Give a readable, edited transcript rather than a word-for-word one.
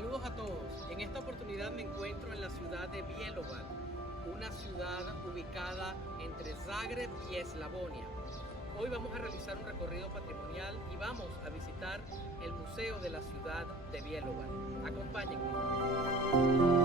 Saludos a todos. En esta oportunidad me encuentro en la ciudad de Bjelovar, una ciudad ubicada entre Zagreb y Eslavonia. Hoy vamos a realizar un recorrido patrimonial y vamos a visitar el Museo de la ciudad de Bjelovar. Acompáñenme.